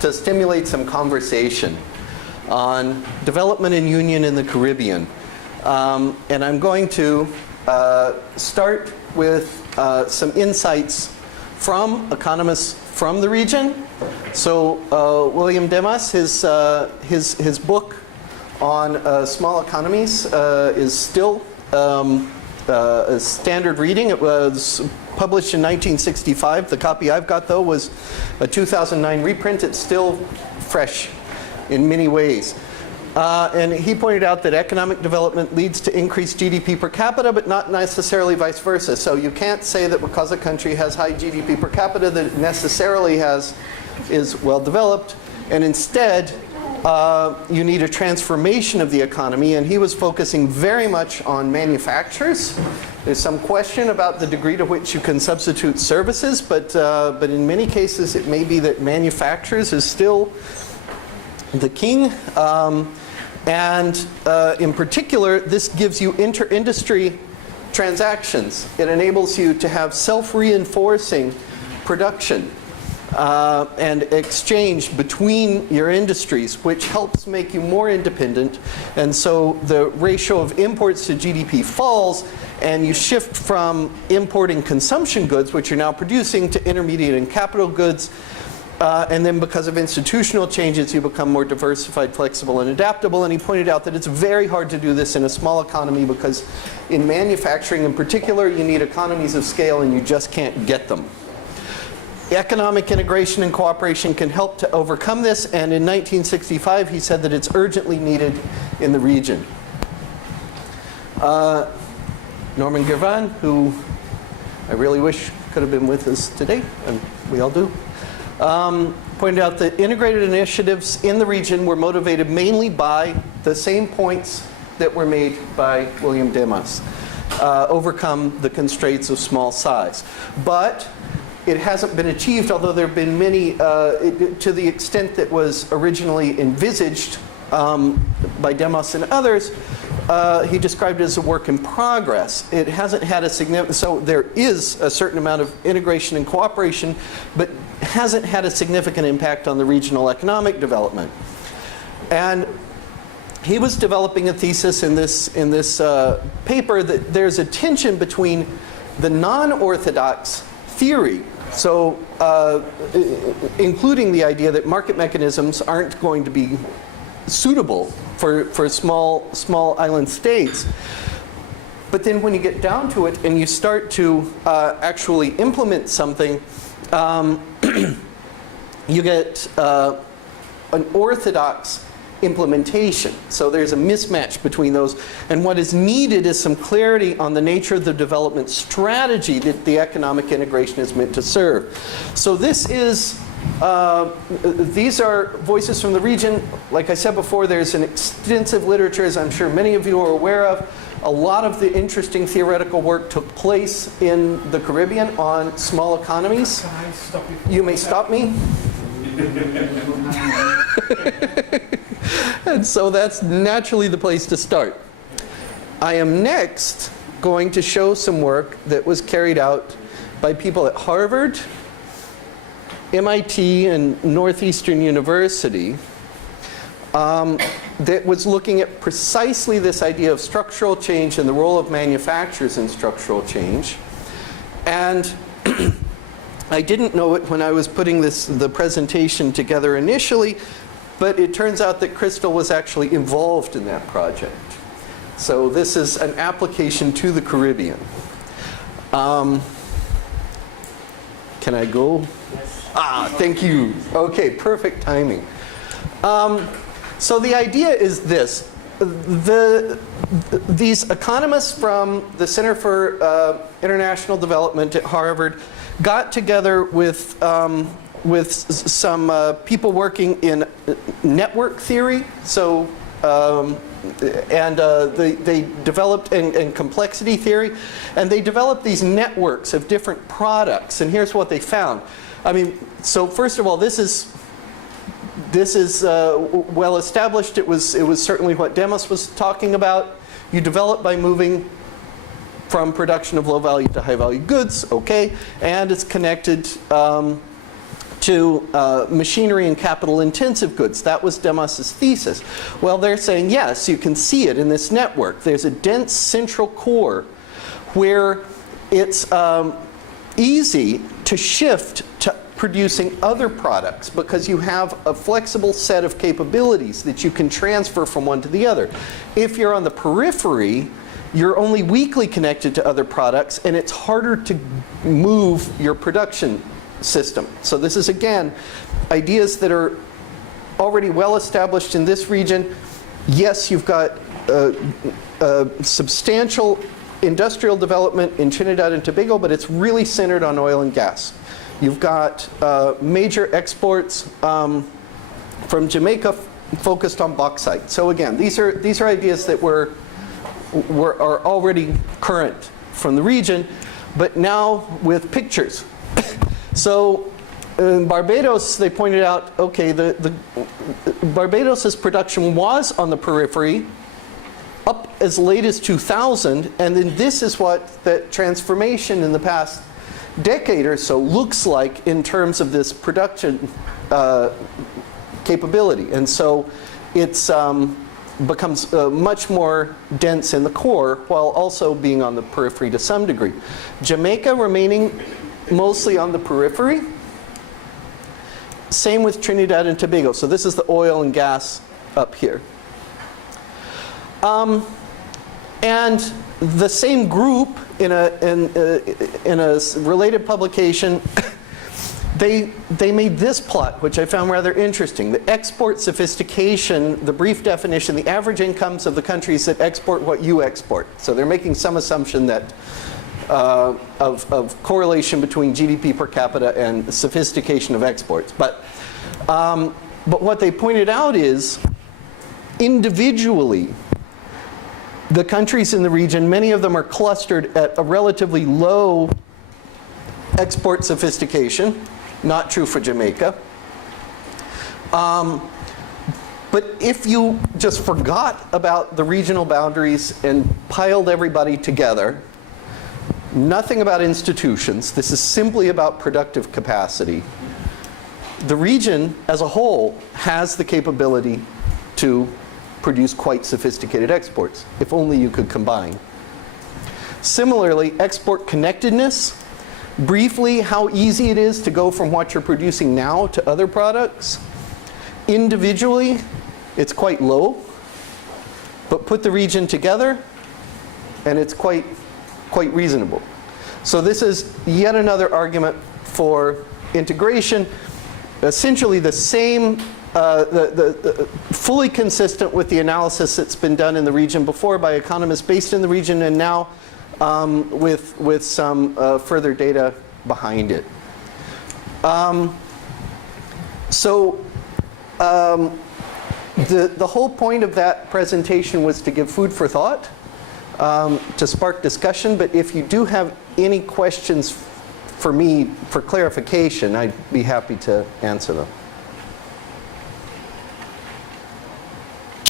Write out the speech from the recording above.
to stimulate some conversation on development and union in the Caribbean. And I'm going to start with some insights from economists from the region. So William Demas, his book on small economies is still a standard reading. It was published in 1965. The copy I've got, though, was a 2009 reprint. It's still fresh in many ways. And he pointed out that economic development leads to increased GDP per capita, but not necessarily vice versa. So you can't say that because a country has high GDP per capita that it necessarily is well developed. And instead, you need a transformation of the economy. And he was focusing very much on manufacturers. There's some question about the degree to which you can substitute services, but in many cases it may be that manufacturers is still the king. And in particular, this gives you inter-industry transactions. It enables you to have self-reinforcing production and exchange between your industries, which helps make you more independent. And so the ratio of imports to GDP falls, and you shift from importing consumption goods, which you're now producing, to intermediate and capital goods. And then because of institutional changes, you become more diversified, flexible, and adaptable. And he pointed out that it's very hard to do this in a small economy because in manufacturing in particular, you need economies of scale and you just can't get them. Economic integration and cooperation can help to overcome this. And in 1965, he said that it's urgently needed in the region. Norman Girvan, who I really wish could have been with us today, and we all do, pointed out that integrated initiatives in the region were motivated mainly by the same points that were made by William Demas. Overcome the constraints of small size. But it hasn't been achieved, although there have been many, to the extent that was originally envisaged by Demas and others. He described it as a work in progress. It hasn't had a significant, so there is a certain amount of integration and cooperation, but hasn't had a significant impact on the regional economic development. And he was developing a thesis in this paper that there's a tension between the non-orthodox theory, so including the idea that market mechanisms aren't going to be suitable for small island states. But then when you get down to it and you start to actually implement something, you get an orthodox implementation. So there's a mismatch between those. And what is needed is some clarity on the nature of the development strategy that the economic integration is meant to serve. So this is these are voices from the region. Like I said before, there's an extensive literature, as I'm sure many of you are aware of. A lot of the interesting theoretical work took place in the Caribbean on small economies. Can I stop you? You may stop me. And so that's naturally the place to start. I am next going to show some work that was carried out by people at Harvard, MIT, and Northeastern University that was looking at precisely this idea of structural change and the role of manufacturers in structural change. And I didn't know it when I was putting the presentation together initially, but it turns out that Crystal was actually involved in that project. So this is an application to the Caribbean. Can I go? Ah, thank you. Okay, perfect timing. So the idea is this. These economists from the Center for International Development at Harvard got together with some people working in network theory. So they developed in complexity theory, and they developed these networks of different products. And here's what they found. I mean, so first of all, this is well established. It was certainly what Demas was talking about. You develop by moving from production of low value to high value goods, okay, and it's connected to to machinery and capital-intensive goods. That was Demos's thesis. Well, they're saying, yes, you can see it in this network. There's a dense central core where it's easy to shift to producing other products because you have a flexible set of capabilities that you can transfer from one to the other. If you're on the periphery, you're only weakly connected to other products, and it's harder to move your production system. So this is, again, ideas that are already well established in this region. Yes, you've got substantial industrial development in Trinidad and Tobago, but it's really centered on oil and gas. You've got major exports from Jamaica focused on bauxite. So again, these are ideas that are already current from the region, but now with pictures. So in Barbados, they pointed out, okay, Barbados's production was on the periphery up as late as 2000, and then this is what the transformation in the past decade or so looks like in terms of this production capability. And so it's becomes much more dense in the core while also being on the periphery to some degree. Jamaica remaining mostly on the periphery. Same with Trinidad and Tobago. So this is the oil and gas up here. And the same group in a related publication, they made this plot, which I found rather interesting. The export sophistication, the brief definition, the average incomes of the countries that export what you export. So they're making some assumption that of correlation between GDP per capita and sophistication of exports. But what they pointed out is, individually, the countries in the region, many of them are clustered at a relatively low export sophistication. Not true for Jamaica. But if you just forgot about the regional boundaries and piled everybody together, nothing about institutions, this is simply about productive capacity, the region as a whole has the capability to produce quite sophisticated exports, if only you could combine. Similarly, export connectedness, briefly, how easy it is to go from what you're producing now to other products. Individually, it's quite low, but put the region together, and it's quite reasonable. So this is yet another argument for integration, essentially the same, fully consistent with the analysis that's been done in the region before by economists based in the region, and now with some further data behind it. The whole point of that presentation was to give food for thought, to spark discussion, but if you do have any questions for me for clarification, I'd be happy to answer them.